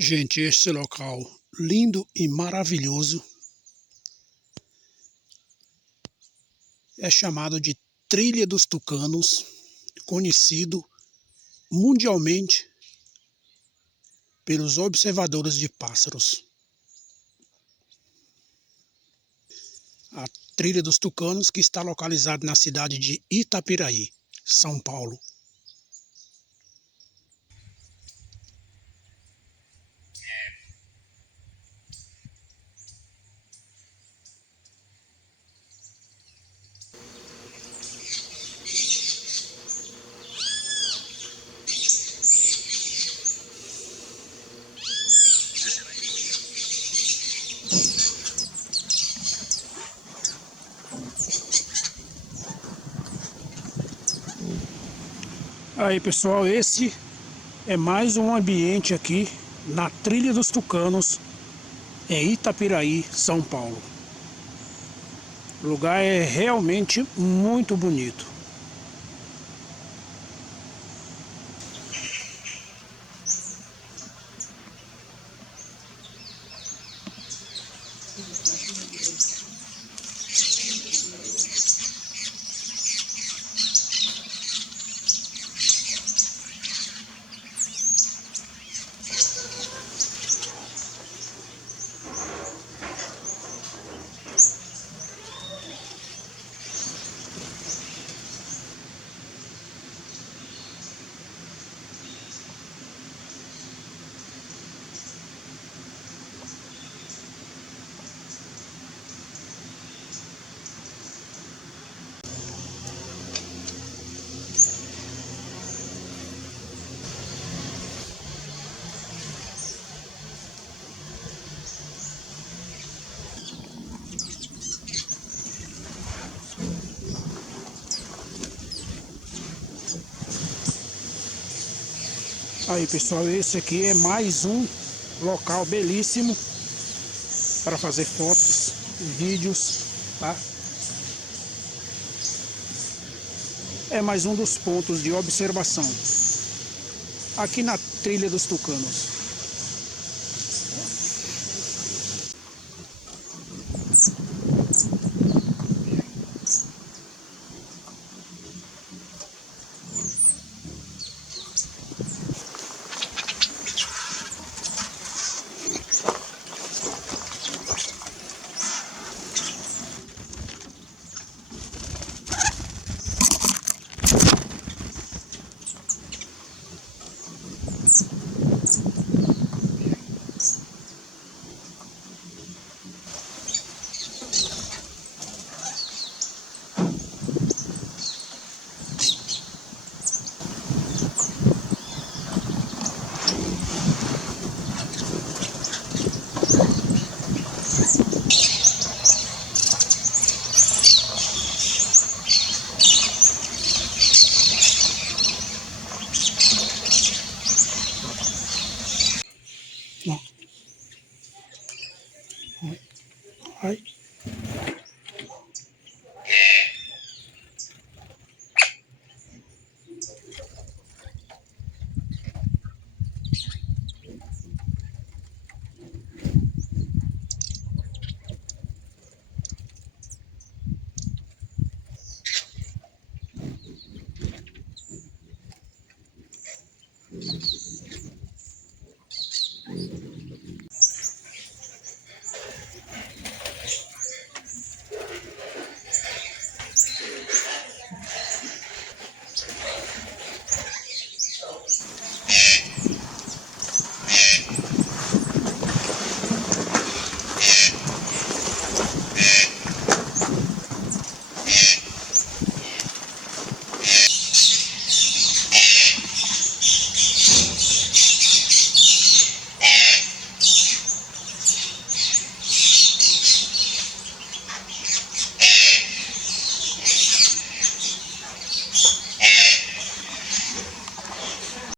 Gente, este local lindo e maravilhoso é chamado de Trilha dos Tucanos, conhecido mundialmente pelos observadores de pássaros. A Trilha dos Tucanos, que está localizada na cidade de Itapiraí, São Paulo. Aí, pessoal, esse é mais um ambiente aqui na Trilha dos Tucanos, em Itapiraí, São Paulo. O lugar é realmente muito bonito. Aí, pessoal, esse aqui é mais um local belíssimo para fazer fotos, vídeos, tá? É mais um dos pontos de observação aqui na Trilha dos Tucanos. Aí.